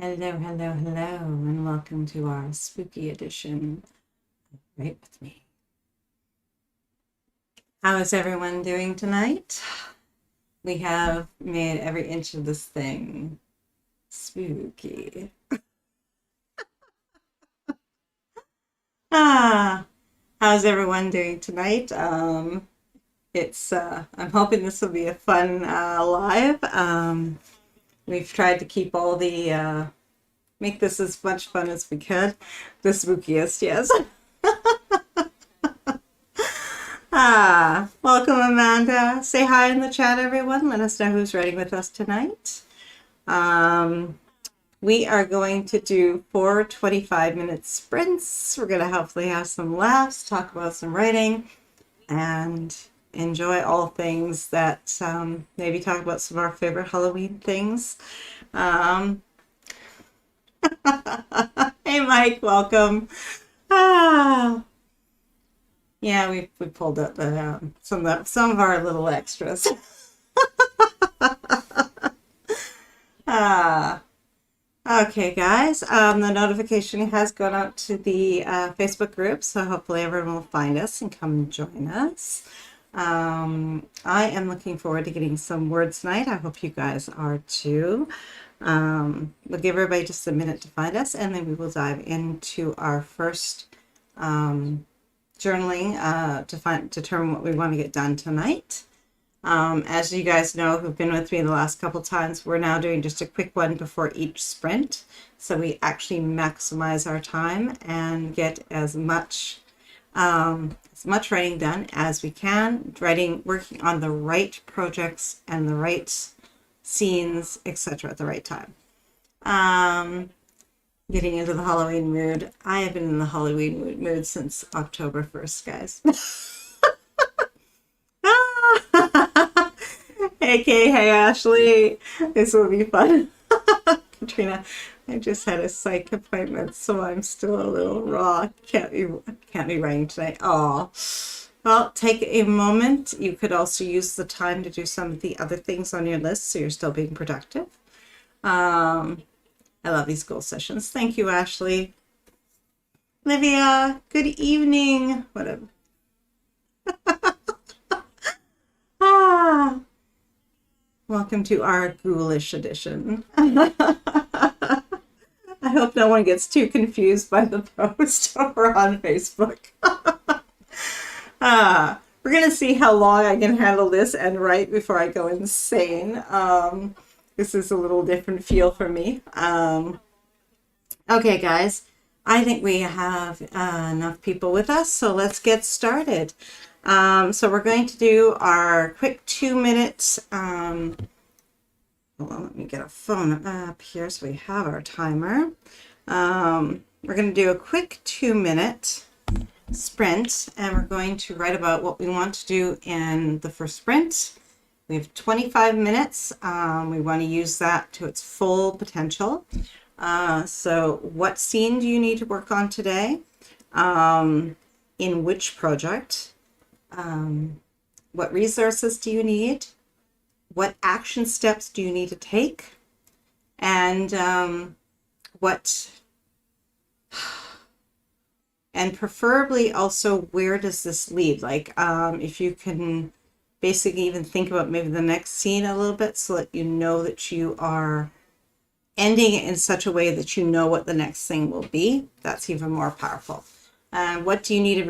Hello, hello, hello, and welcome to our spooky edition of Write With Me. How is everyone doing tonight? We have made every inch of this thing spooky. Ah, how's everyone doing tonight? I'm hoping this will be a fun live. We've tried to keep all the make this as much fun as we could. The spookiest, yes. Welcome, Amanda. Say hi in the chat, everyone. Let us know who's writing with us tonight. Um, we are going to do 4 25-minute sprints. We're going to hopefully have some laughs, talk about some writing, and enjoy all things that maybe talk about some of our favorite Halloween things. Um, hey, Mike, welcome. Ah, yeah, we pulled up the some of our little extras. Ah, okay, guys. The notification has gone out to the Facebook group, so hopefully everyone will find us and come join us. I am looking forward to getting some words tonight. I hope you guys are too. We'll give everybody just a minute to find us, and then we will dive into our first journaling to determine what we want to get done tonight. As you guys know, who've been with me the last couple times, we're now doing just a quick one before each sprint. So we actually maximize our time and get as much writing done as we can, working on the right projects and the right scenes, etc. at the right time. Getting into the Halloween mood. I have been in the Halloween mood since October 1st, guys. Hey Ashley, this will be fun. Katrina, I just had a psych appointment, so I'm still a little raw. Can't be writing tonight. Oh, well, take a moment. You could also use the time to do some of the other things on your list, so you're still being productive. I love these goal sessions. Thank you, Ashley. Livia, good evening. Whatever. Ah, welcome to our ghoulish edition. I hope no one gets too confused by the post over on Facebook. We're going to see how long I can handle this and write before I go insane. This is a little different feel for me. Okay, guys, I think we have enough people with us, so let's get started. So we're going to do our quick 2 minutes. Hold on, let me get a phone up here so we have our timer. We're going to do a quick 2 minute sprint, and we're going to write about what we want to do in the first sprint. We have 25 minutes. We want to use that to its full potential. So what scene do you need to work on today? In which project? What resources do you need? What action steps do you need to take? And and preferably also, where does this lead? Like, if you can basically even think about maybe the next scene a little bit, so that you know that you are ending it in such a way that you know what the next thing will be. That's even more powerful. What do you need to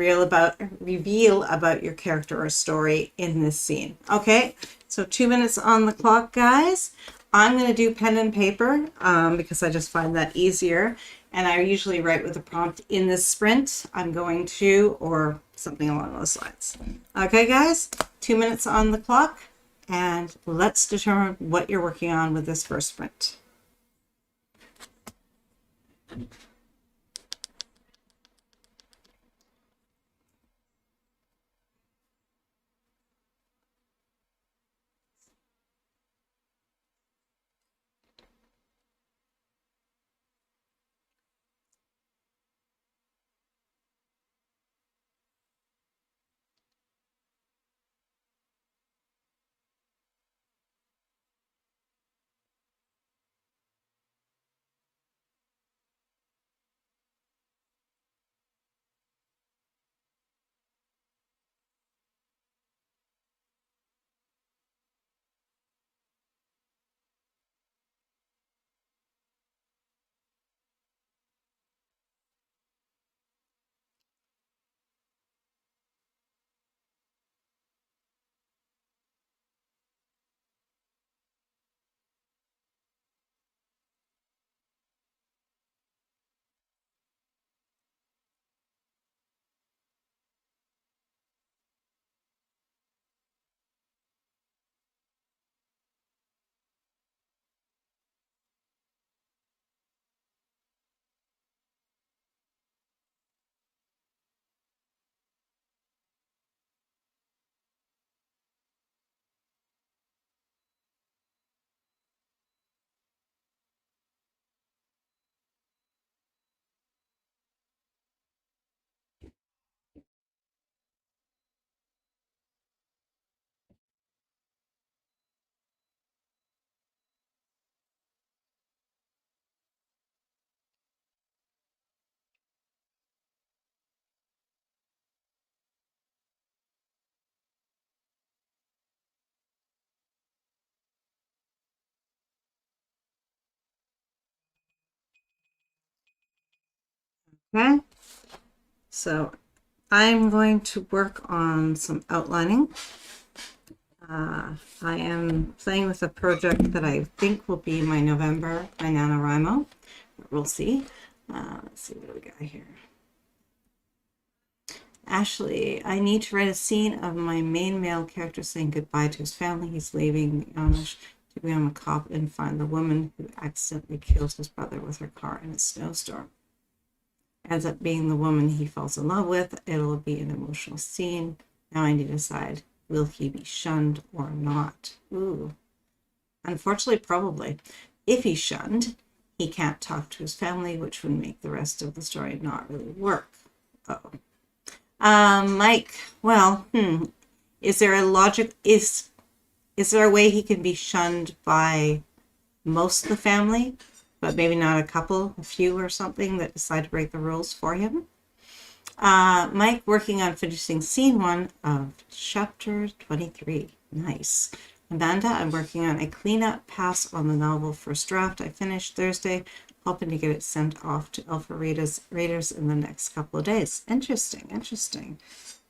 reveal about your character or story in this scene? Okay, so 2 minutes on the clock, guys. I'm going to do pen and paper because I just find that easier. And I usually write with a prompt in this sprint. I'm going to, or something along those lines. Okay, guys, 2 minutes on the clock. And let's determine what you're working on with this first sprint. Okay, so I'm going to work on some outlining. I am playing with a project that I think will be my NaNoWriMo. We'll see. Let's see what we got here. Ashley, I need to write a scene of my main male character saying goodbye to his family. He's leaving the Amish to become a cop and find the woman who accidentally kills his brother with her car in a snowstorm. Ends up being the woman he falls in love with. It'll be an emotional scene. Now I need to decide, will he be shunned or not? Ooh. Unfortunately, probably. If he's shunned, he can't talk to his family, which would make the rest of the story not really work. Uh-oh. Mike, well, is there a logic? Is there a way he can be shunned by most of the family, but maybe not a couple, a few or something that decide to break the rules for him? Mike working on finishing scene 1 of chapter 23. Nice. Amanda, I'm working on a cleanup pass on the novel first draft. I finished Thursday, hoping to get it sent off to alpha readers in the next couple of days. Interesting.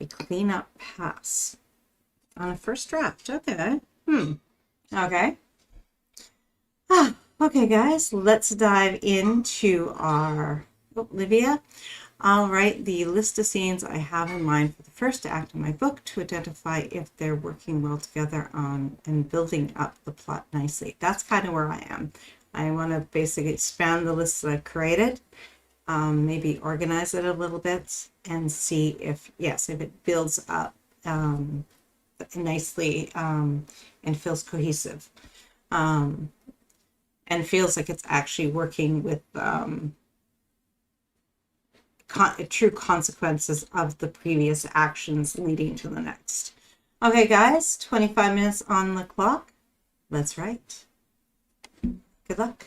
A cleanup pass on a first draft. Okay. Okay. Okay, guys, let's dive into our Olivia. I'll write the list of scenes I have in mind for the first act of my book to identify if they're working well together on and building up the plot nicely. That's kind of where I am. I want to basically expand the list that I've created, maybe organize it a little bit and see if, yes, if it builds up nicely and feels cohesive and feels like it's actually working with true consequences of the previous actions leading to the next. Okay, guys, 25 minutes on the clock. Let's write. Good luck.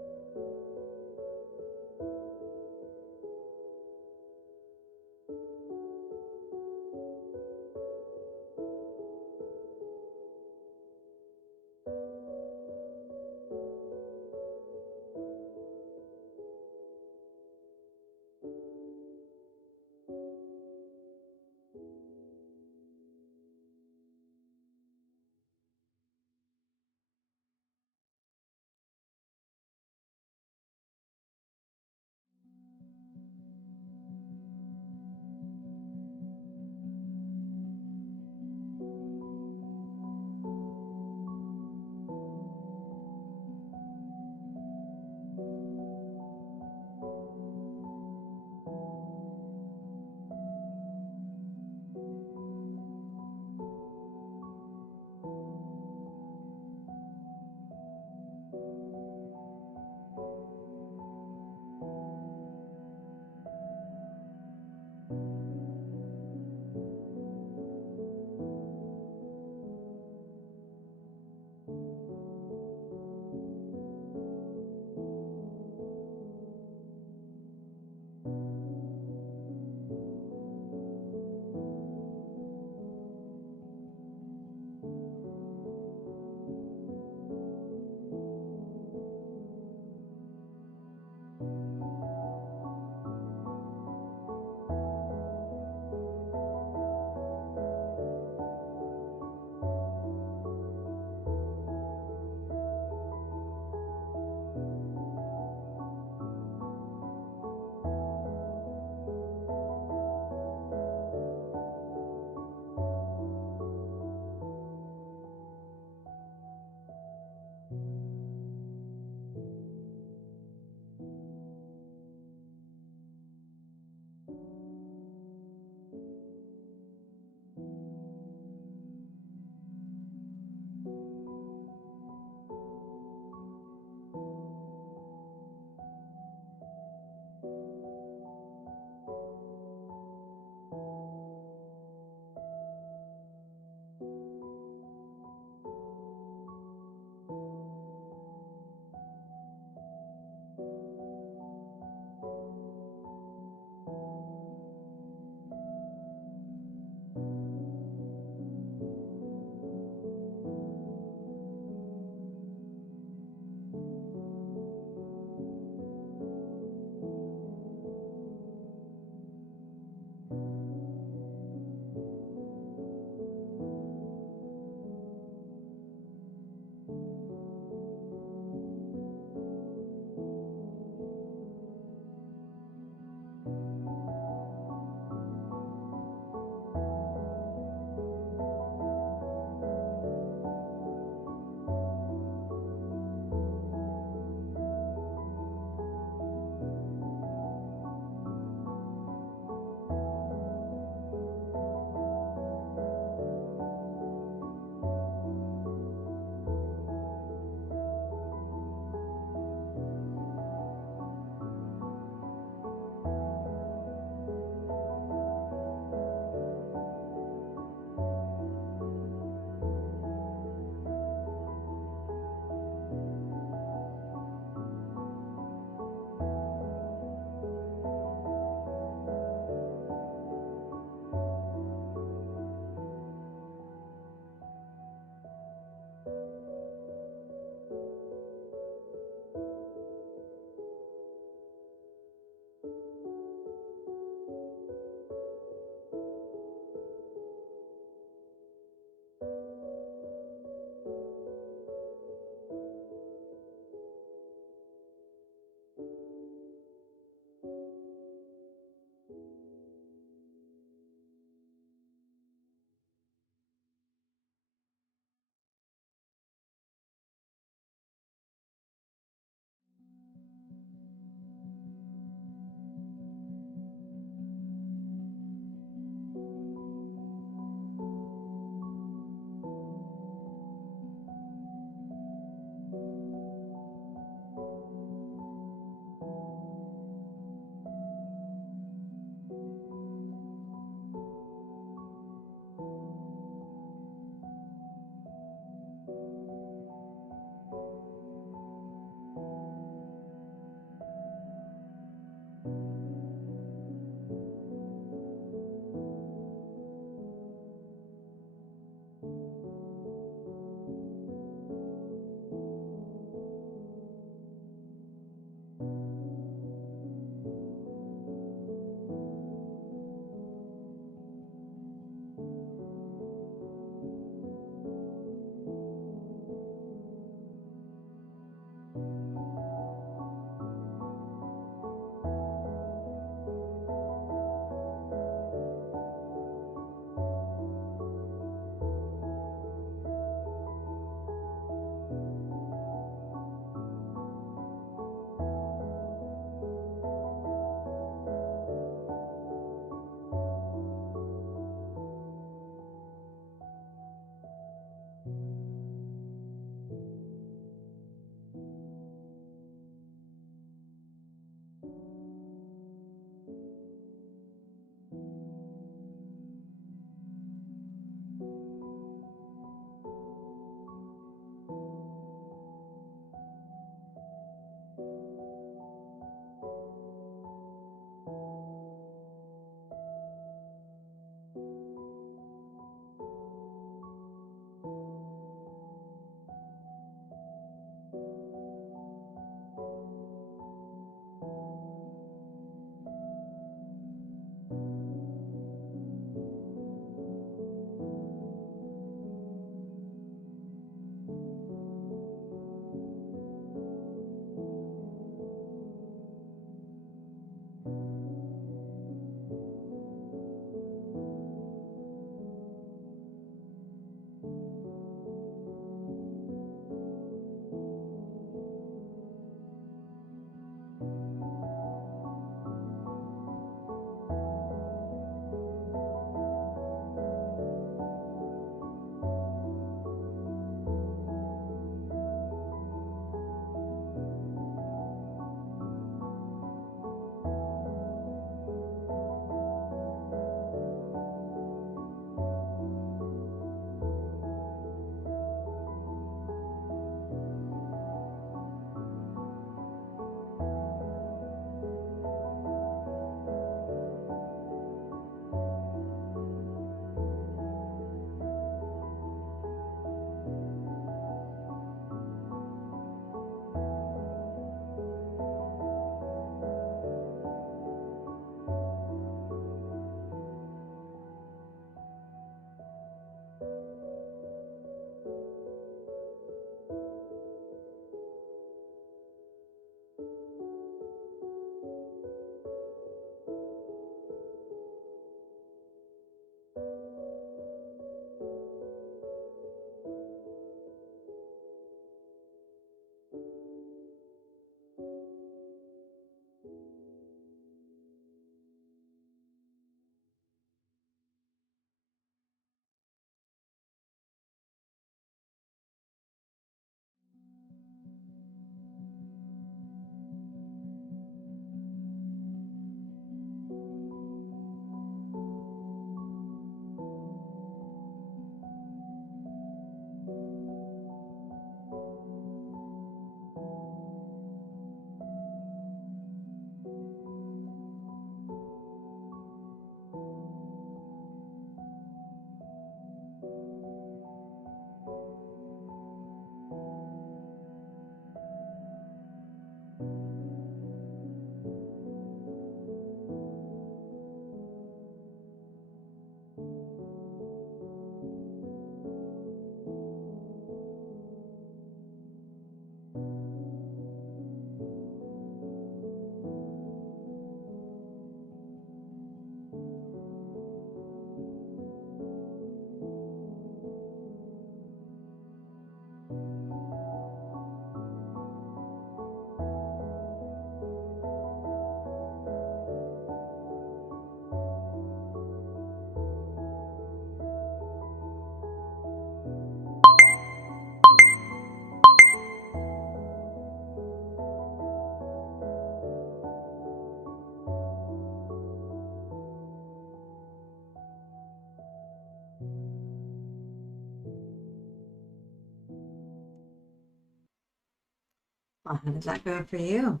Well, how did that go for you?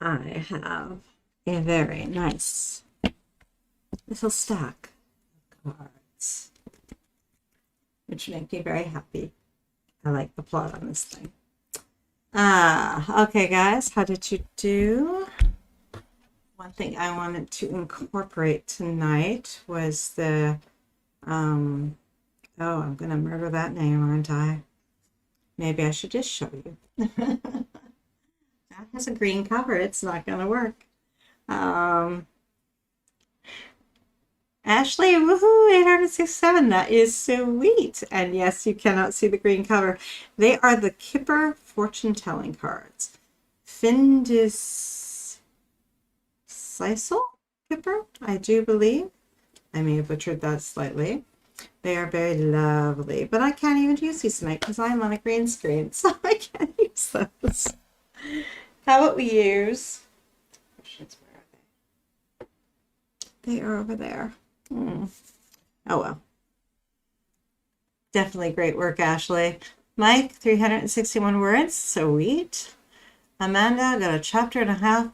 I have a very nice little stack of cards, which make me very happy. I like the plot on this thing. Okay, guys, how did you do? One thing I wanted to incorporate tonight was the, oh, I'm going to murder that name, aren't I? Maybe I should just show you. That has a green cover. It's not going to work. Ashley, woohoo, 867. That is sweet. And yes, you cannot see the green cover. They are the Kipper fortune telling cards. Findus Sisal Kipper, I do believe. I may have butchered that slightly. They are very lovely, but I can't even use these tonight because I'm on a green screen, so I can't use those. How about we use... Where are they? They are over there. Oh well. Definitely great work, Ashley. Mike, 361 words. Sweet. Amanda got a chapter and a half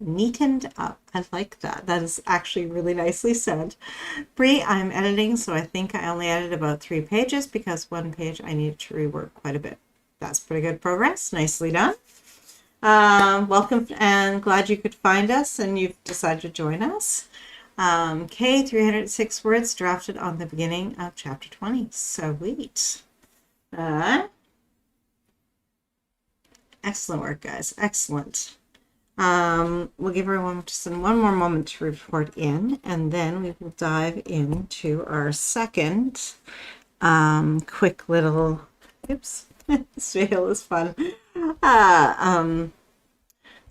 neatened up. I like that. That is actually really nicely said. Bree, I'm editing, so I think I only edited about 3 pages because 1 page I needed to rework quite a bit. That's pretty good progress. Nicely done. Welcome and glad you could find us and you've decided to join us. K, 306 words drafted on the beginning of chapter 20. Sweet. Excellent work, guys. Excellent. We'll give everyone just one more moment to report in, and then we will dive into our second quick little, oops, this video is fun,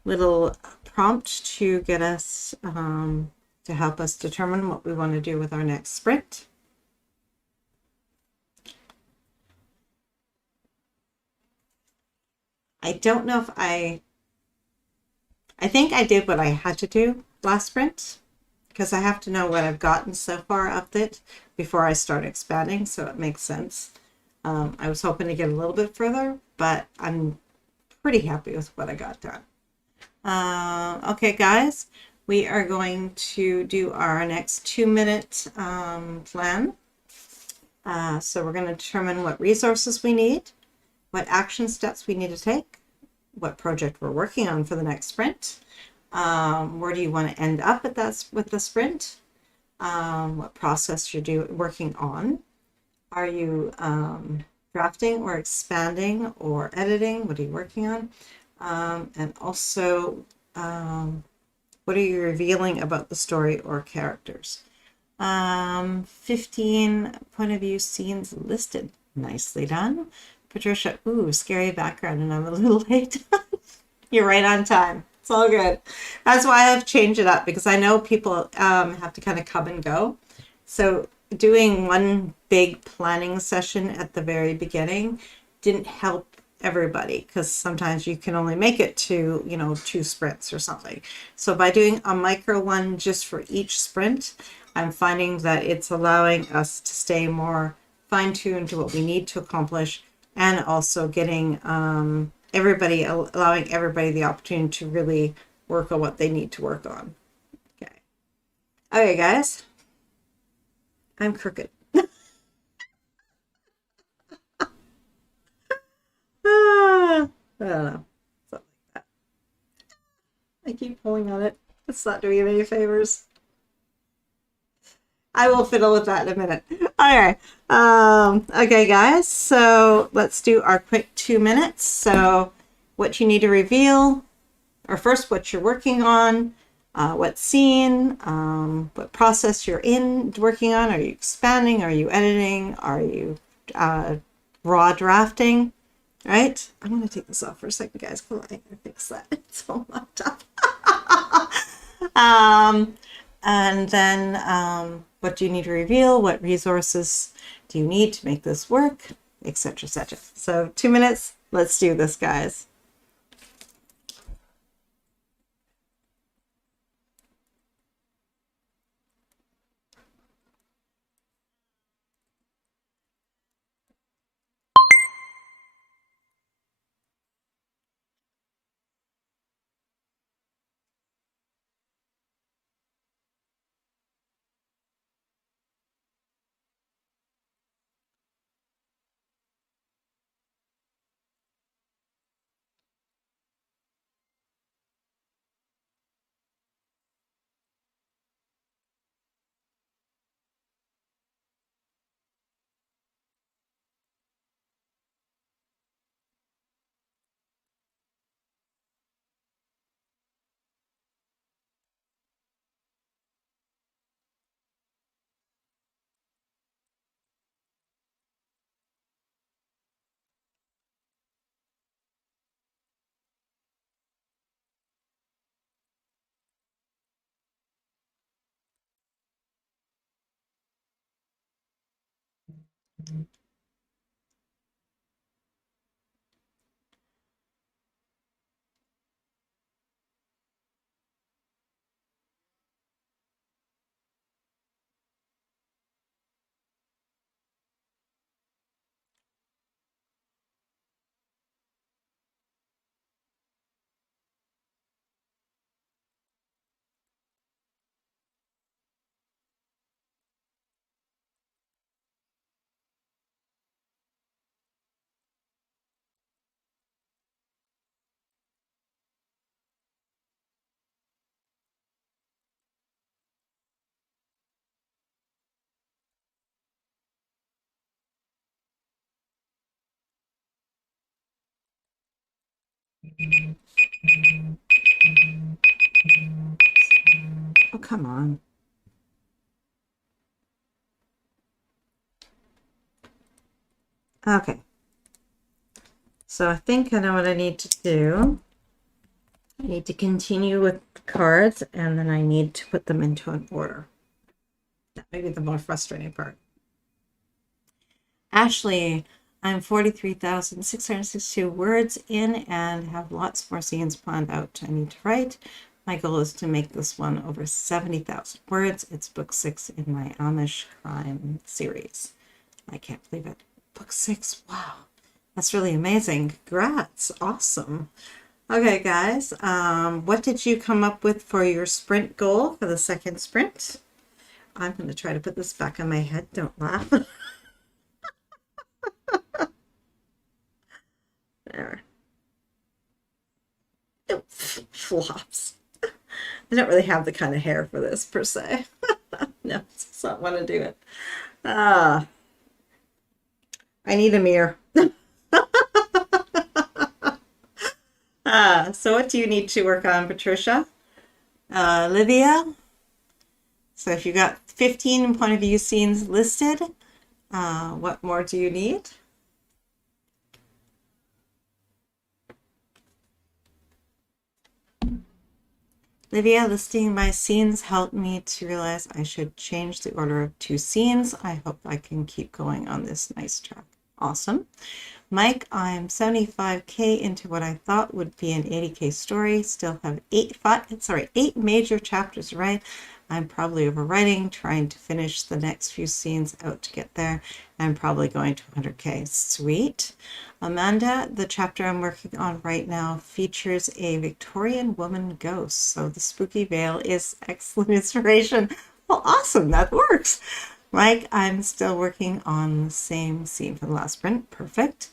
little prompt to get us, to help us determine what we want to do with our next sprint. I don't know if I think I did what I had to do last sprint because I have to know what I've gotten so far of it before I start expanding, so it makes sense. I was hoping to get a little bit further, but I'm pretty happy with what I got done. Okay, guys, we are going to do our next 2-minute plan. So we're going to determine what resources we need, what action steps we need to take, what project we're working on for the next sprint, where do you want to end up with the sprint, what process you're working on, are you drafting or expanding or editing, what are you working on, and also what are you revealing about the story or characters. 15 point of view scenes listed. Nicely done. Patricia, ooh, scary background, and I'm a little late. You're right on time. It's all good. That's why I've changed it up, because I know people have to kind of come and go. So doing one big planning session at the very beginning didn't help everybody, because sometimes you can only make it to, 2 sprints or something. So by doing a micro one just for each sprint, I'm finding that it's allowing us to stay more fine-tuned to what we need to accomplish, and also getting allowing everybody the opportunity to really work on what they need to work on. Okay, guys, I'm crooked. I don't know, something like that. I keep pulling on it. It's not doing me any favors. I will fiddle with that in a minute. Okay. Okay, guys. So let's do our quick 2 minutes. So what you need to reveal, or first what you're working on, what scene, what process you're working on. Are you expanding? Are you editing? Are you raw drafting? Right? I'm going to take this off for a second, guys. Come on, I gotta fix that. It's all locked up. And then what do you need to reveal? What resources do you need to make this work? Etc. etc. So 2 minutes. Let's do this, guys. Oh, come on. Okay. So I think I know what I need to do. I need to continue with the cards, and then I need to put them into an order. That may be the more frustrating part. Ashley, I'm 43,662 words in and have lots more scenes planned out I need to write. My goal is to make this one over 70,000 words. It's book 6 in my Amish crime series. I can't believe it. Book 6. Wow. That's really amazing. Congrats. Awesome. Okay, guys. What did you come up with for your sprint goal for the second sprint? I'm going to try to put this back on my head. Don't laugh. There. It flops. I don't really have the kind of hair for this per se. No, it's not want to do it. I need a mirror. So what do you need to work on, Patricia? Livia? So if you got 15 point of view scenes listed, what more do you need? Livia, listing my scenes helped me to realize I should change the order of 2 scenes. I hope I can keep going on this nice track. Awesome. Mike, I'm 75K into what I thought would be an 80K story. Still have 8 major chapters to write. I'm probably overwriting, trying to finish the next few scenes out to get there. I'm probably going to 100K. Sweet. Amanda, the chapter I'm working on right now features a Victorian woman ghost. So the spooky veil is excellent inspiration. Well, awesome. That works. Mike, I'm still working on the same scene from the last sprint. Perfect.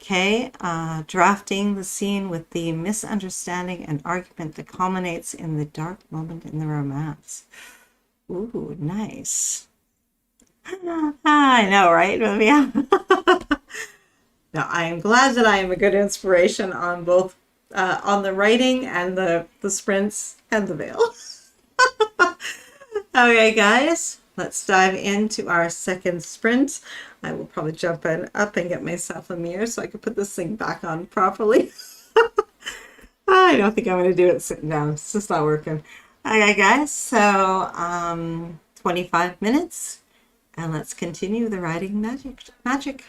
Okay, drafting the scene with the misunderstanding and argument that culminates in the dark moment in the romance. Ooh, nice. I know, right, Olivia? Now, I am glad that I am a good inspiration on both on the writing and the sprints and the veil. Okay, guys, let's dive into our second sprint. I will probably jump up and get myself a mirror so I can put this thing back on properly. I don't think I'm going to do it sitting down. It's just not working. Okay, guys, so 25 minutes, and let's continue the writing magic.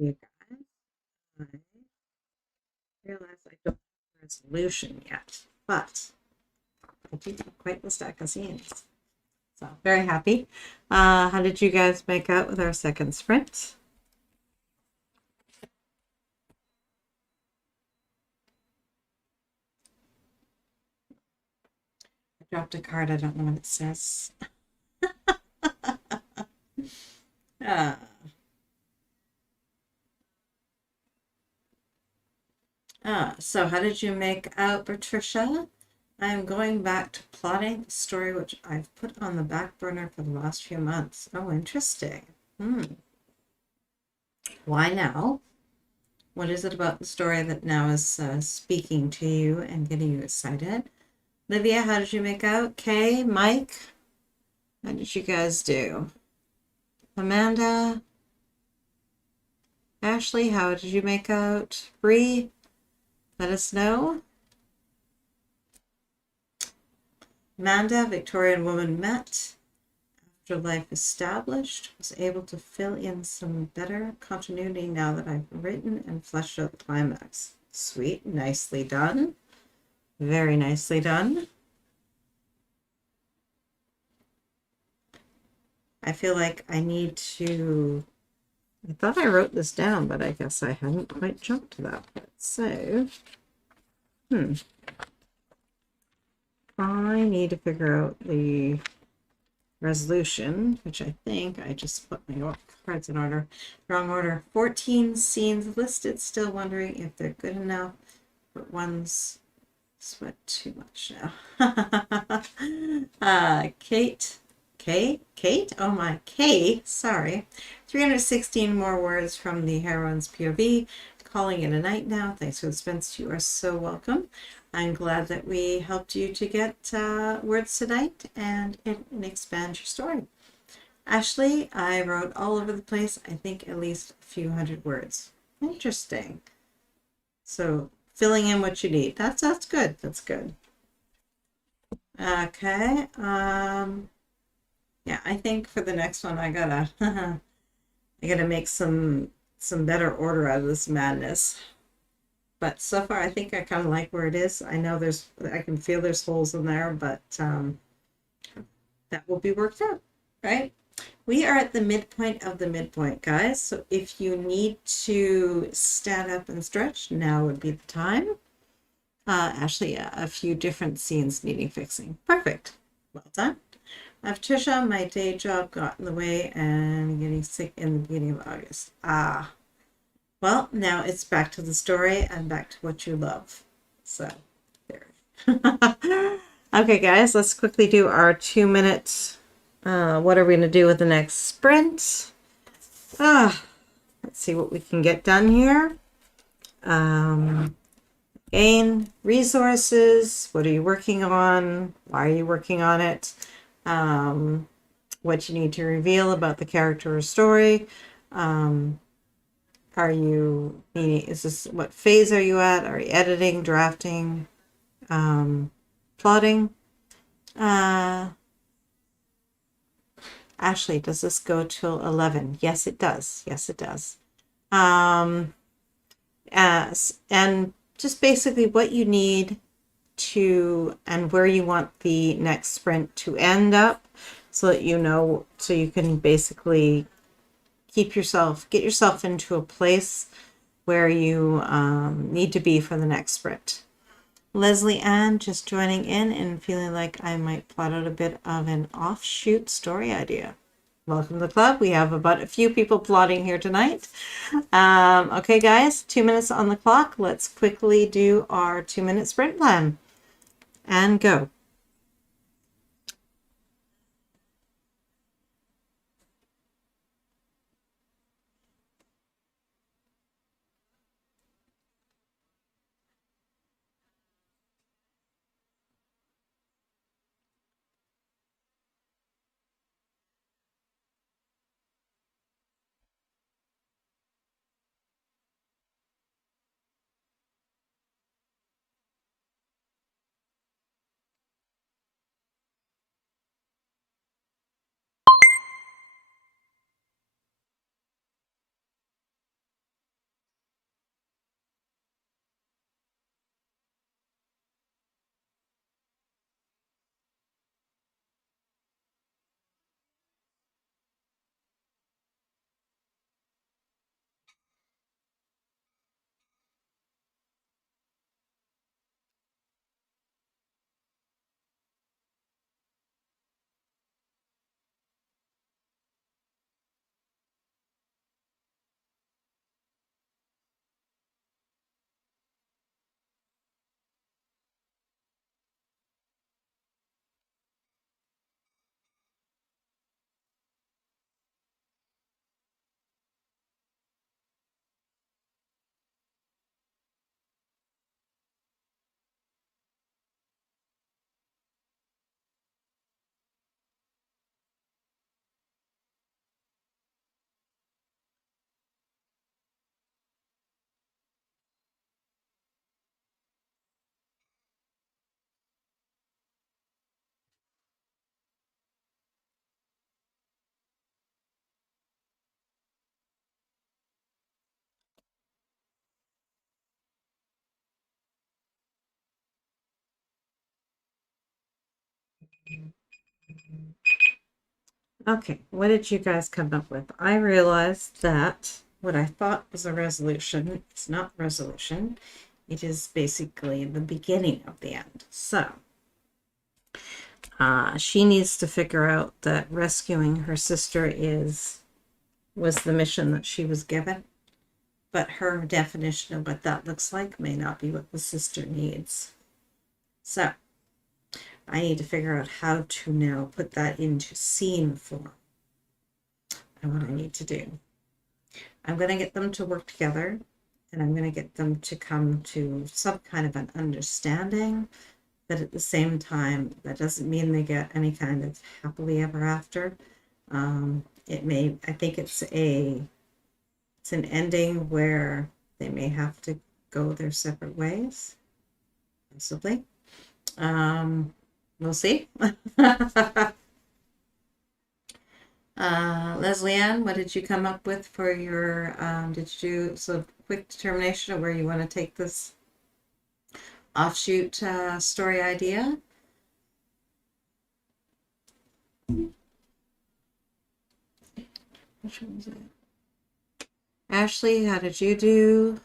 You guys, I realize I don't have a resolution yet, but I do have quite the stack of scenes. So very happy. How did you guys make out with our second sprint? I dropped a card. I don't know what it says. uh, so how did you make out, Patricia? I'm going back to plotting the story which I've put on the back burner for the last few months. Oh, interesting. Why now? What is it about the story that now is speaking to you and getting you excited? Livia, how did you make out? Kay, Mike, how did you guys do? Amanda, Ashley, how did you make out? Bree, let us know. Amanda, Victorian woman met. Life established, was able to fill in some better continuity now that I've written and fleshed out the climax. Sweet, nicely done. Very nicely done. I feel like I need to, I thought I wrote this down, but I guess I hadn't quite jumped to that part. So, I need to figure out the resolution, which I think I just put my cards in order, wrong order. 14 scenes listed, still wondering if they're good enough, but one's sweat too much now. Kate, oh my, sorry. 316 more words from the heroine's POV. Calling it a night now. Thanks for the Spence. You are so welcome. I'm glad that we helped you to get words tonight and expand your story. Ashley, I wrote all over the place. I think at least a few hundred words. Interesting. So filling in what you need. That's good. That's good. Okay. Yeah, I think for the next one I gotta I gotta make some better order out of this madness. But so far, I think I kind of like where it is. I know I can feel there's holes in there, but that will be worked out, right? We are at the midpoint of the midpoint, guys. So if you need to stand up and stretch, now would be the time. Actually, a few different scenes needing fixing. Perfect. Well done. Patricia, my day job got in the way and getting sick in the beginning of August. Well, now it's back to the story and back to what you love. So, there. Okay, guys, let's quickly do our 2 minutes. What are we going to do with the next sprint? Let's see what we can get done here. Again, resources. What are you working on? Why are you working on it? What you need to reveal about the character or story. Are you needing, is this, what phase are you at? Are you editing, drafting, plotting? Ashley, does this go till 11? Yes, it does. Yes, it does. And just basically what you need to, and where you want the next sprint to end up, so that you know, so you can basically get yourself into a place where you need to be for the next sprint. Leslie Ann just joining in and feeling like I might plot out a bit of an offshoot story idea. Welcome to the club. We have about a few people plotting here tonight. Okay, guys, 2 minutes on the clock. Let's quickly do our 2-minute sprint plan and go. Okay, what did you guys come up with? I realized that what I thought was a resolution, it's not resolution. It is basically the beginning of the end. So, she needs to figure out that rescuing her sister was the mission that she was given, but her definition of what that looks like may not be what the sister needs. So, I need to figure out how to now put that into scene form. And what I need to do. I'm going to get them to work together, and I'm going to get them to come to some kind of an understanding, but at the same time, that doesn't mean they get any kind of happily ever after. I think it's an ending where they may have to go their separate ways, possibly. We'll see. Leslie Ann, what did you come up with for your, did you do some quick determination of where you want to take this offshoot story idea? Which one was it? Ashley, how did you do?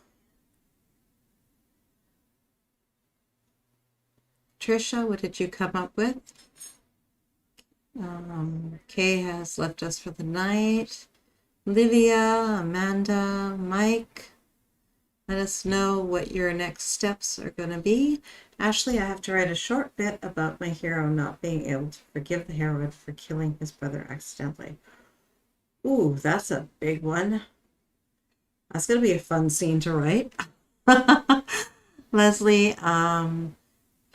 Trisha, what did you come up with? Kay has left us for the night. Livia, Amanda, Mike, let us know what your next steps are going to be. Ashley, I have to write a short bit about my hero not being able to forgive the heroine for killing his brother accidentally. Ooh, that's a big one. That's going to be a fun scene to write. Leslie,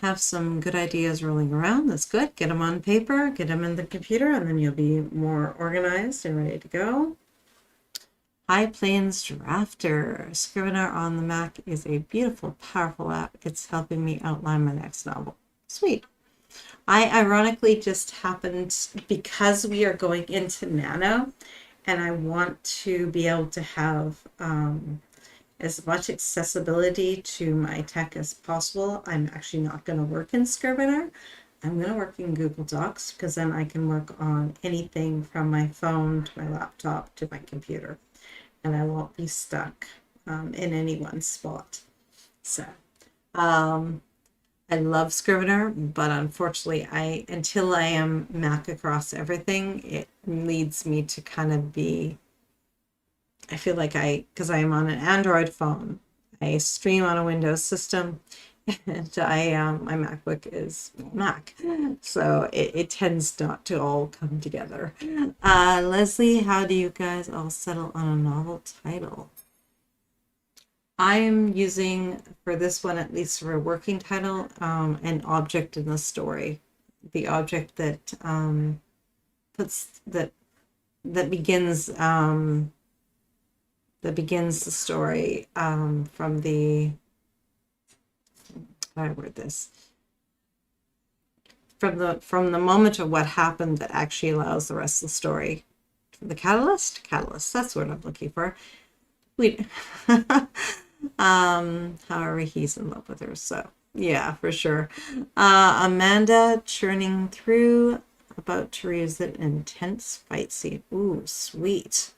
have some good ideas rolling around. That's good. Get them on paper, get them in the computer, and then you'll be more organized and ready to go. High Plains Drafter. Scrivener on the Mac is a beautiful, powerful app. It's helping me outline my next novel. Sweet. I ironically just happened, because we are going into Nano, and I want to be able to have as much accessibility to my tech as possible. I'm actually not going to work in Scrivener. I'm going to work in Google Docs, because then I can work on anything from my phone to my laptop to my computer, and I won't be stuck in any one spot. So I love Scrivener, but unfortunately, until I am Mac across everything, it leads me to kind of be, I feel like because I am on an Android phone, I stream on a Windows system, and my MacBook is Mac, so it tends not to all come together. Leslie, how do you guys all settle on a novel title? I'm using, for this one at least, for a working title, an object in the story, the object that begins the story from the, how do I word this? From the moment of what happened that actually allows the rest of the story. The catalyst, that's what I'm looking for. However, he's in love with her, so yeah, for sure. Amanda, churning through, about to revisit an intense fight scene. Ooh, sweet.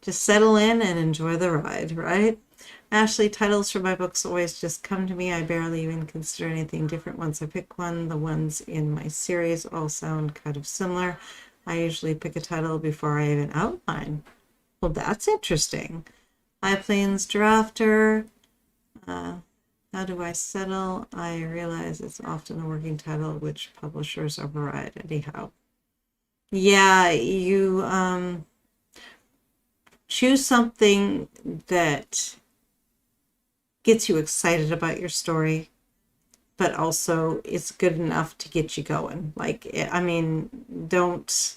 Just settle in and enjoy the ride, right? Ashley, titles for my books always just come to me. I barely even consider anything different once I pick one. The ones in my series all sound kind of similar. I usually pick a title before I even outline. Well, that's interesting. High Plains Drafter. How do I settle? I realize it's often a working title which publishers override. Anyhow, yeah, you choose something that gets you excited about your story, but also it's good enough to get you going. Like, I mean, don't,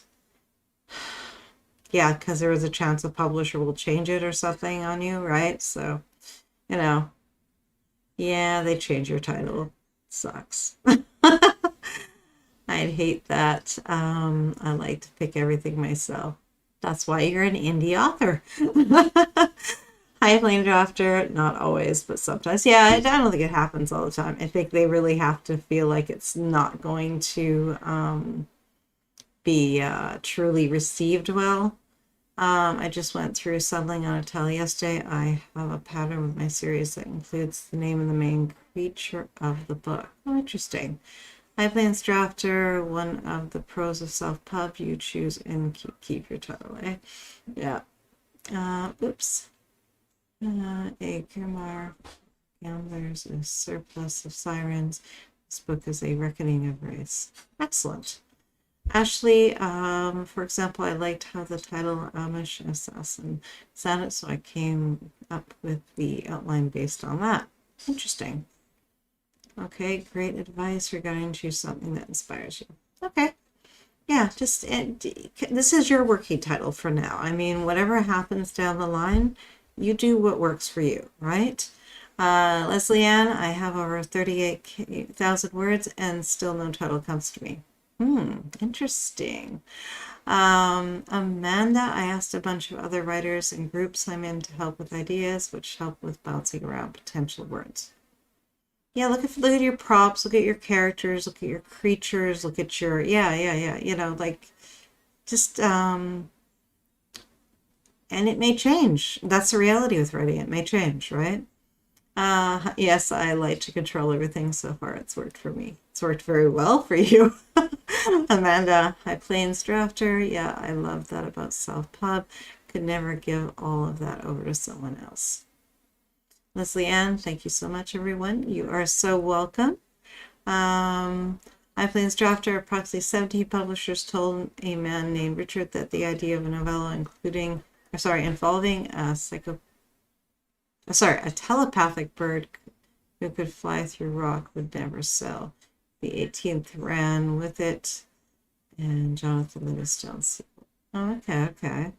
yeah, because there is a chance a publisher will change it or something on you, right? So, yeah, they change your title. Sucks. I'd hate that. I like to pick everything myself. That's why you're an indie author. High plane drafter, not always, but sometimes. Yeah, I don't think it happens all the time. I think they really have to feel like it's not going to be truly received well. I just went through settling on a tell yesterday. I have a pattern with my series that includes the name of the main creature of the book. Oh, interesting. High Plains Drafter, one of the pros of self-pub. You choose and keep your title, eh? Yeah. Oops. A Kumar Gamblers, a surplus of sirens. This book is a reckoning of race. Excellent. Ashley, for example, I liked how the title Amish Assassin sounded, so I came up with the outline based on that. Interesting. Okay, great advice regarding choose something that inspires you. Okay. Yeah, just this is your working title for now. I mean, whatever happens down the line, you do what works for you, right? Leslie Ann, I have over 38,000 words and still no title comes to me. Interesting. Amanda, I asked a bunch of other writers and groups I'm in to help with ideas, which help with bouncing around potential words. Yeah, look at your props, look at your characters, look at your creatures, look at your you know, like just and it may change. That's the reality with writing. It may change, right? Yes, I like to control everything so far. It's worked for me. It's worked very well for you. Amanda, High Plains Drafter. Yeah, I love that about self-pub. Could never give all of that over to someone else. Leslie Ann, thank you so much, everyone. You are so welcome. High Plains Drafter, approximately 70 publishers told a man named Richard that the idea of a novella involving a telepathic bird who could fly through rock would never sell. The 18th ran with it, and Jonathan Livingstone. Oh, okay.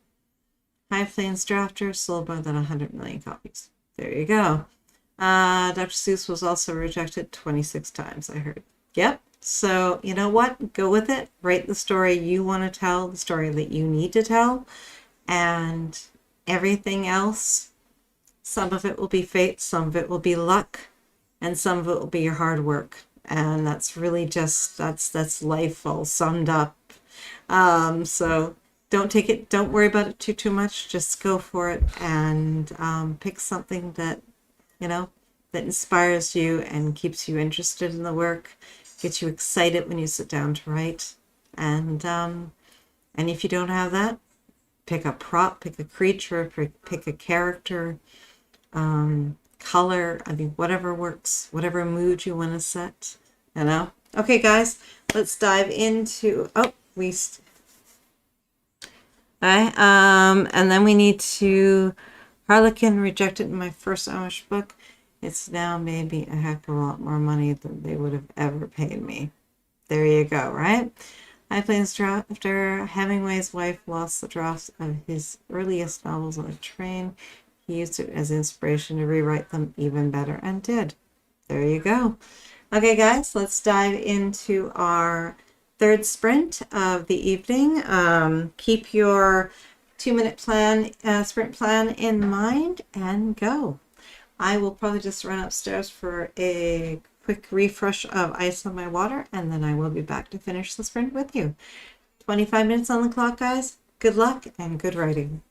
High Plains Drafter sold more than 100 million copies. There you go. Dr. Seuss was also rejected 26 times, I heard. Yep. So, you know what? Go with it. Write the story you want to tell, the story that you need to tell, and everything else, some of it will be fate, some of it will be luck, and some of it will be your hard work. And that's really just, that's life all summed up. So don't worry about it too much. Just go for it and pick something that, you know, that inspires you and keeps you interested in the work, gets you excited when you sit down to write. And if you don't have that, pick a prop, pick a creature, pick a character, color, I mean, whatever works, whatever mood you want to set, you know. Okay, guys, let's dive into, and then we need to, Harlequin rejected my first Amish book. It's now made me a heck of a lot more money than they would have ever paid me. There you go, right? High Plains Drafter, Hemingway's wife lost the drafts of his earliest novels on a train. He used it as inspiration to rewrite them even better, and did. There you go. Okay, guys, let's dive into our third sprint of the evening. Keep your 2-minute sprint plan in mind, and go. I will probably just run upstairs for a quick refresh of ice on my water, and then I will be back to finish the sprint with you. 25 minutes on the clock, guys. Good luck and good writing.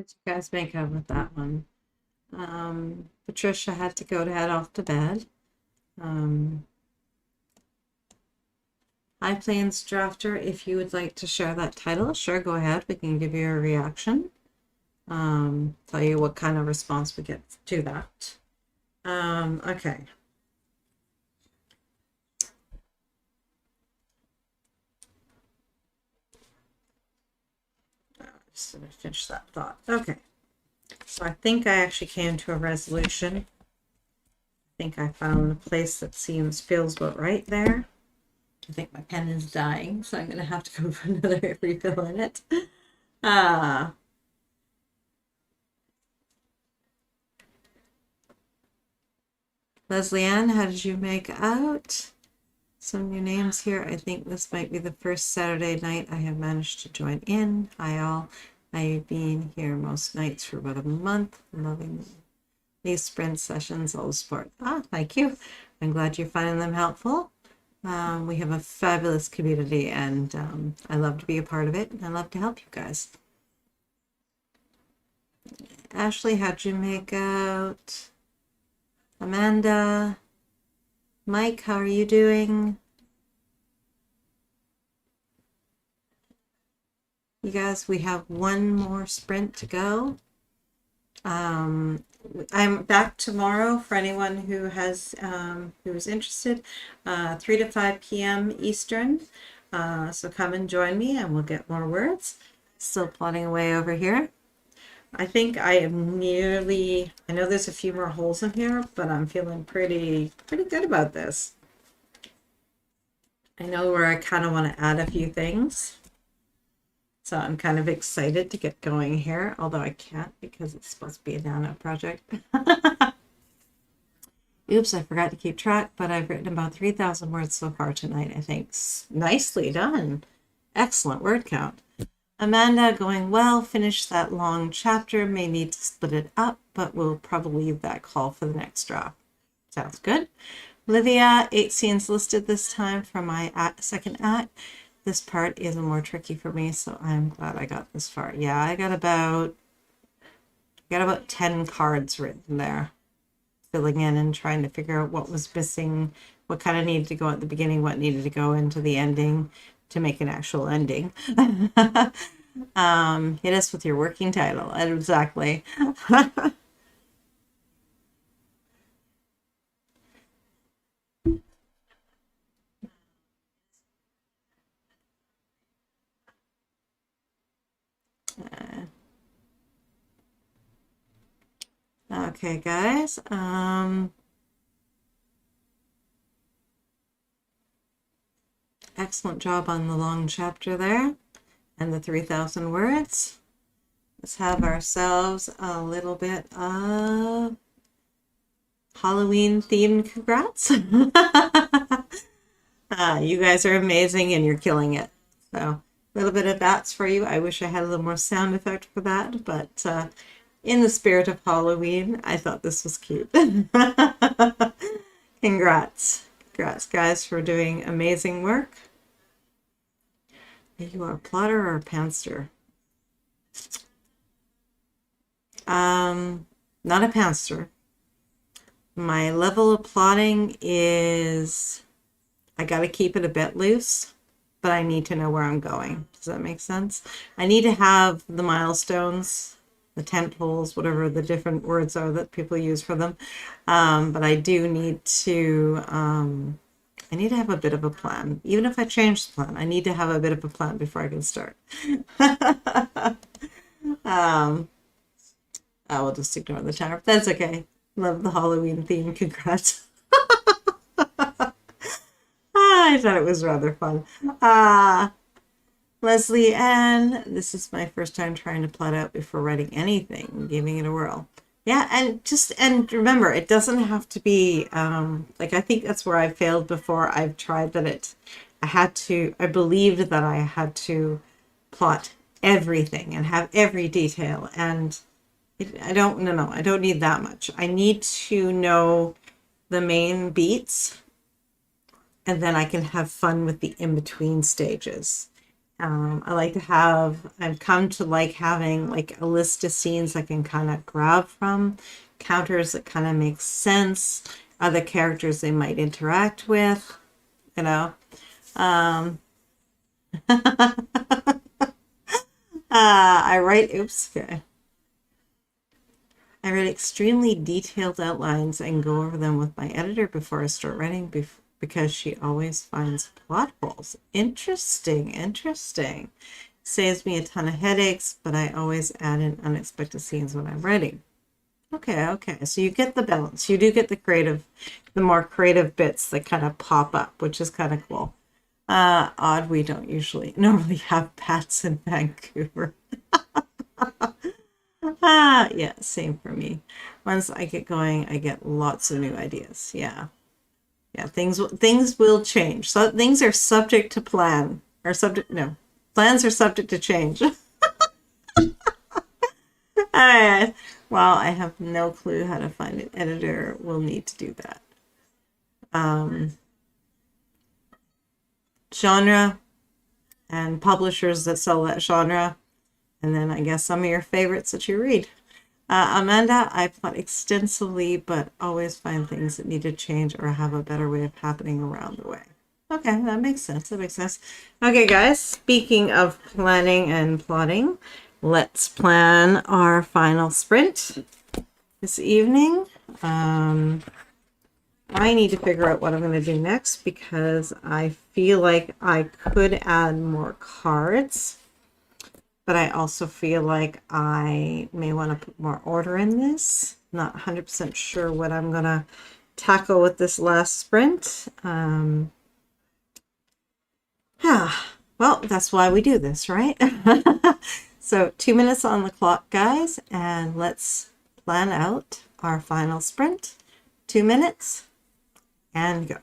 What did you guys make of with that one? Patricia had to go to head off to bed. High Plains Drafter, if you would like to share that title, sure, go ahead. We can give you a reaction. Tell you what kind of response we get to that. Okay. Just gonna finish that thought. Okay. So I think I actually came to a resolution. I think I found a place that feels about right there. I think my pen is dying, so I'm going to have to go for another refill in it. Leslie Ann, how did you make out? Some new names here. I think this might be the first Saturday night I have managed to join in. Hi all. I've been here most nights for about a month. Loving these sprint sessions, all the support. Thank you. I'm glad you're finding them helpful. We have a fabulous community, and I love to be a part of it, and I love to help you guys. Ashley, how'd you make out? Amanda, Mike, how are you doing? You guys, we have one more sprint to go. I'm back tomorrow for anyone who has who is interested, 3 to 5 p.m. Eastern. So come and join me and we'll get more words. Still plodding away over here. I think I am nearly, I know there's a few more holes in here, but I'm feeling pretty good about this. I know where I kind of want to add a few things. So I'm kind of excited to get going here, although I can't because it's supposed to be a Nano project. Oops, I forgot to keep track, but I've written about 3,000 words so far tonight, I think. Nicely done. Excellent word count. Amanda, going well. Finish that long chapter. May need to split it up, but we'll probably leave that call for the next draft. Sounds good. Olivia, 8 scenes listed this time for my second act. This part is more tricky for me, so I'm glad I got this far. Yeah, I got about 10 cards written there, filling in and trying to figure out what was missing, what kind of needed to go at the beginning, what needed to go into the ending to make an actual ending. Hit us with your working title. Exactly. Okay, guys. Excellent job on the long chapter there and the 3,000 words. Let's have ourselves a little bit of Halloween themed congrats. You guys are amazing and you're killing it. So a little bit of bats for you. I wish I had a little more sound effect for that, but in the spirit of Halloween, I thought this was cute. Congrats. Congrats, guys, for doing amazing work. Are you a plotter or a pantser? Not a pantser. My level of plotting is, I got to keep it a bit loose, but I need to know where I'm going. Does that make sense? I need to have the milestones, the tent poles, whatever the different words are that people use for them. But I do need to, I need to have a bit of a plan. Even if I change the plan, I need to have a bit of a plan before I can start. I will just ignore the timer. That's okay. Love the Halloween theme. Congrats. I thought it was rather fun. Leslie Ann, this is my first time trying to plot out before writing anything, giving it a whirl. Yeah, and remember, it doesn't have to be, like, I think that's where I failed before. I've tried that I believed that I had to plot everything and have every detail, and I don't need that much. I need to know the main beats, and then I can have fun with the in-between stages. I've come to like having like a list of scenes I can kind of grab from, counters that kind of make sense, other characters they might interact with, you know. Um, I write, oops, okay. I write extremely detailed outlines and go over them with my editor before I start writing because she always finds plot holes. Interesting, interesting. Saves me a ton of headaches, but I always add in unexpected scenes when I'm writing. Okay, okay. So you get the balance. You do get the more creative bits that kind of pop up, which is kind of cool. Odd, we don't normally have bats in Vancouver. Yeah, same for me. Once I get going, I get lots of new ideas. Yeah. Yeah, things will change. So things are subject to plan. Or subject no. Plans are subject to change. Well, I have no clue how to find an editor. We'll need to do that. Genre and publishers that sell that genre. And then I guess some of your favorites that you read. Amanda, I plot extensively, but always find things that need to change or have a better way of happening around the way. Okay, that makes sense. That makes sense. Okay, guys, speaking of planning and plotting, let's plan our final sprint this evening. I need to figure out what I'm going to do next because I feel like I could add more cards, but I also feel like I may want to put more order in this. Not 100% sure what I'm going to tackle with this last sprint. Well, that's why we do this, right? So 2 minutes on the clock, guys, and let's plan out our final sprint. 2 minutes and go.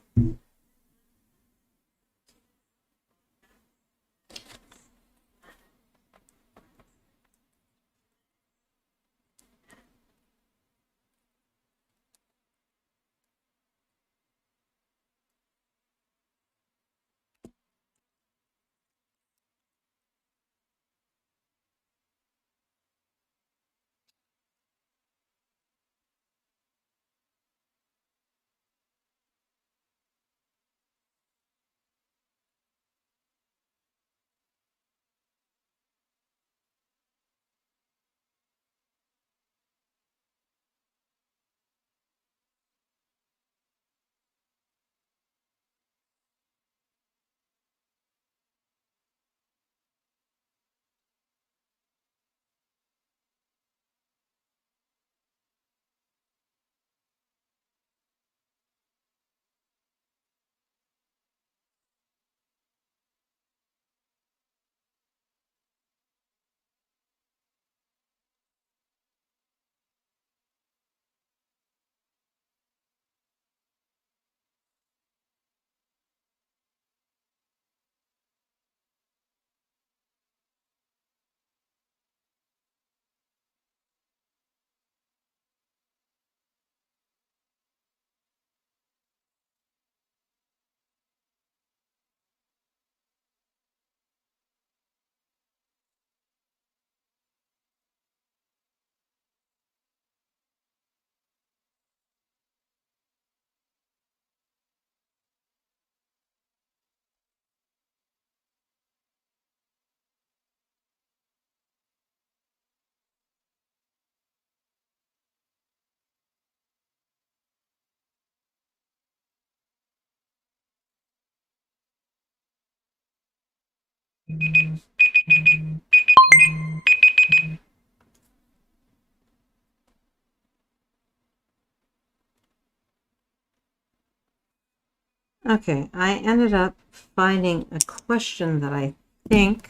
Okay, I ended up finding a question that I think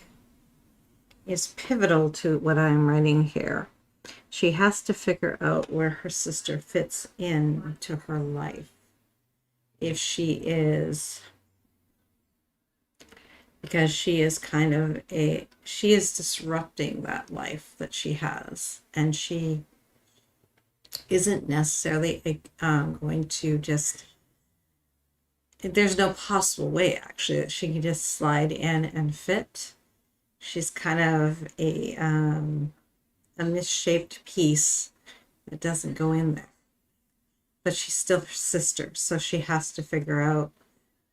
is pivotal to what I'm writing here. She has to figure out where her sister fits into her life. If she is, because she is she is disrupting that life that she has, and she isn't necessarily going to just, there's no possible way actually that she can just slide in and fit. She's kind of a misshaped piece that doesn't go in there. But she's still her sister, so she has to figure out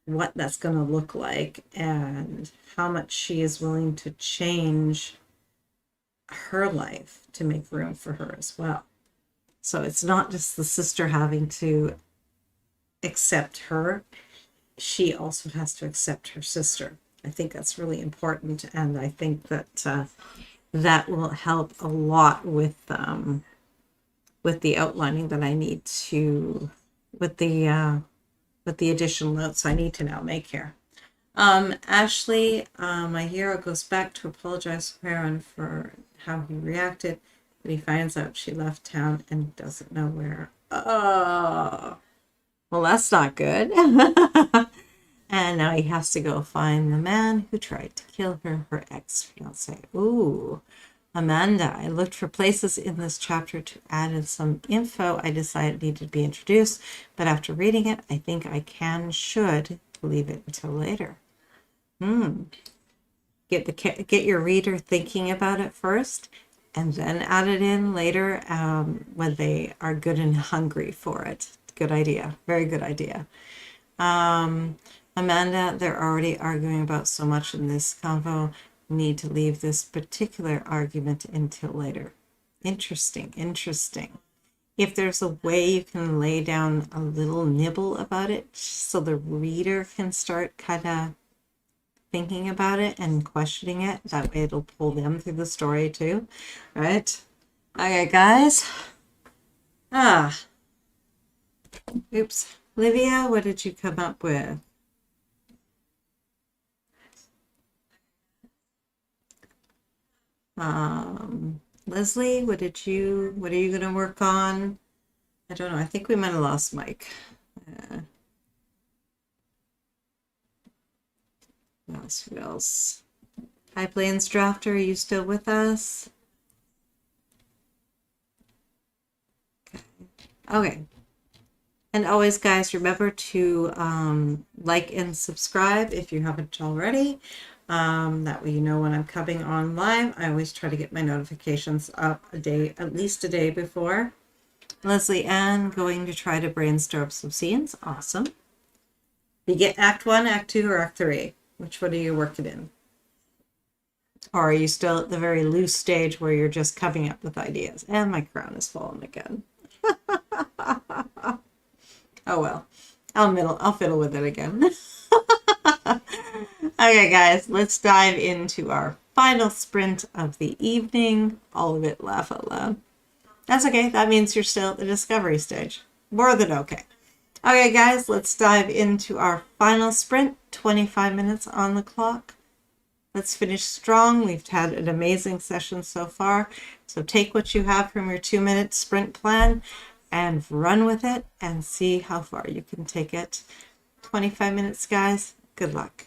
what that's going to look like and how much she is willing to change her life to make room for her as well. So it's not just the sister having to accept her, she also has to accept her sister. I think that's really important, and I think that that will help a lot with the outlining that I need to, with the additional notes I need to now make here. Ashley, my hero goes back to apologize to Perrin for how he reacted, but he finds out she left town and doesn't know where. Oh, well, that's not good. And now he has to go find the man who tried to kill her ex-fiance. Ooh, Amanda, I looked for places in this chapter to add in some info I decided needed to be introduced, but after reading it, I think I should leave it until later. Get your reader thinking about it first, and then add it in later when they are good and hungry for it. Good idea. Very good idea. Amanda, they're already arguing about so much in this convo. Need to leave this particular argument until later. Interesting. If there's a way you can lay down a little nibble about it so the reader can start kind of thinking about it and questioning it, that way it'll pull them through the story too. All right? Okay, guys. Oops. Olivia, what did you come up with? Leslie, what are you going to work on? I don't know. I think we might have lost Mike. Who else? Hi, Plains Drafter. Are you still with us? Okay. And always, guys, remember to like and subscribe if you haven't already. That way you know when I'm coming on live. I always try to get my notifications up at least a day before. Leslie Ann, going to try to brainstorm some scenes. Awesome. You get Act 1, Act 2, or Act 3? Which one are you working in? Or are you still at the very loose stage where you're just coming up with ideas? And my crown is fallen again. Oh well. I'll fiddle with it again. Okay, guys, let's dive into our final sprint of the evening. All of it laugh out loud. That's okay. That means you're still at the discovery stage. More than okay. Okay, guys, let's dive into our final sprint. 25 minutes on the clock. Let's finish strong. We've had an amazing session so far. So take what you have from your 2-minute sprint plan and run with it and see how far you can take it. 25 minutes, guys. Good luck.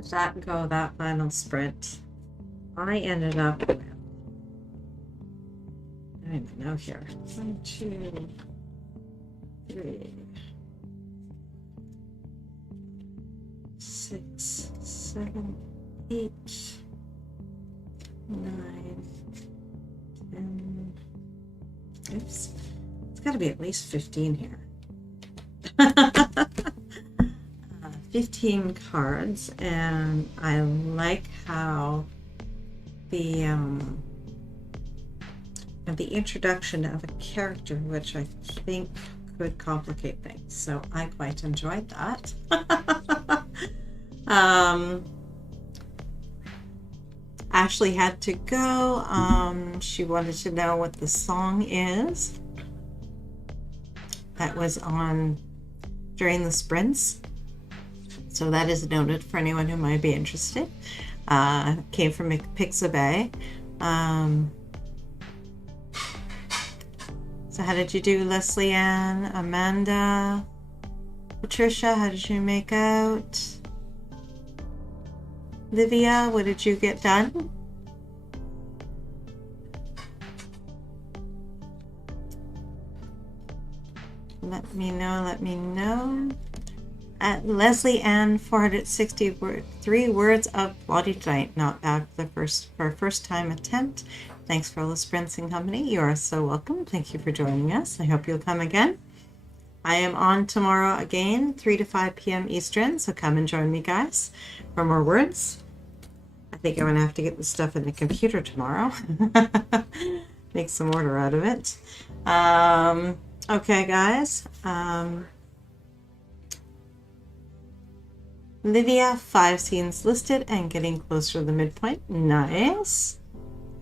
did that go, that final sprint? I ended up with, I don't even know here. 1, 2, 3, 6, 7, 8, 9, 10. Oops. It's got to be at least 15 here. 15 cards, and I like how the introduction of a character, which I think could complicate things. So I quite enjoyed that. Ashley had to go. She wanted to know what the song is that was on during the sprints. So that is noted for anyone who might be interested. Came from Pixabay. So how did you do, Leslie Ann, Amanda, Patricia? How did you make out? Livia, what did you get done? Let me know, let me know. Leslie Ann, 463 words of body tonight. Not bad for a first time attempt. Thanks for all the sprints and company. You are so welcome. Thank you for joining us. I hope you'll come again. I am on tomorrow again, 3 to 5 p.m. Eastern, so come and join me, guys, for more words. I think I'm going to have to get the stuff in the computer tomorrow. Make some order out of it. Okay, guys. Lydia, 5 scenes listed and getting closer to the midpoint. Nice.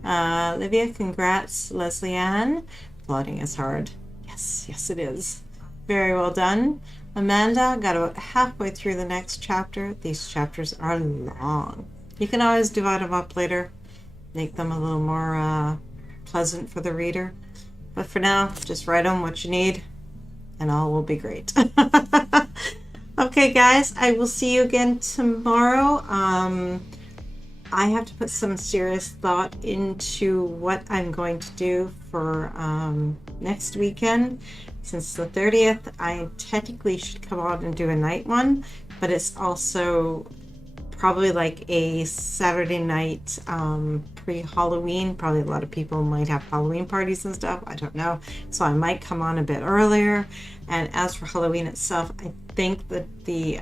Livia, congrats. Leslie Ann, plotting is hard. Yes, it is. Very well done. Amanda, got about halfway through the next chapter. These chapters are long. You can always divide them up later, make them a little more pleasant for the reader. But for now, just write them what you need, and all will be great. Okay, guys, I will see you again tomorrow. I have to put some serious thought into what I'm going to do for next weekend. Since the 30th, I technically should come on and do a night one, but it's also probably like a Saturday night pre-Halloween. Probably a lot of people might have Halloween parties and stuff. I don't know. So I might come on a bit earlier. And as for Halloween itself, I think that the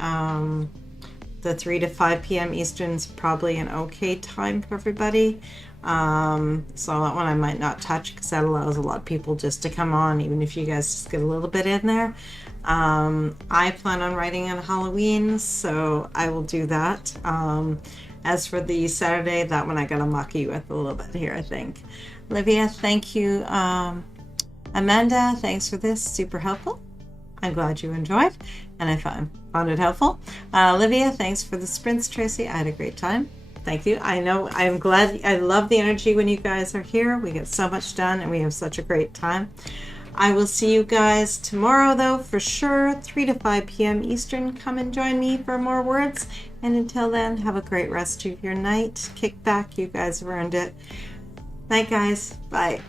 3 to 5 p.m. Eastern is probably an okay time for everybody. So that one I might not touch because that allows a lot of people just to come on, even if you guys just get a little bit in there. I plan on writing on Halloween, so I will do that. As for the Saturday, that one I gotta mock you with a little bit here, I think. Olivia, thank you. Amanda, thanks for this. Super helpful. I'm glad you enjoyed, and I found it helpful. Olivia, thanks for the sprints, Tracy. I had a great time. Thank you. I know, I'm glad. I love the energy when you guys are here. We get so much done, and we have such a great time. I will see you guys tomorrow, though, for sure, 3 to 5 p.m. Eastern. Come and join me for more words. And until then, have a great rest of your night. Kick back. You guys have earned it. Night, guys. Bye.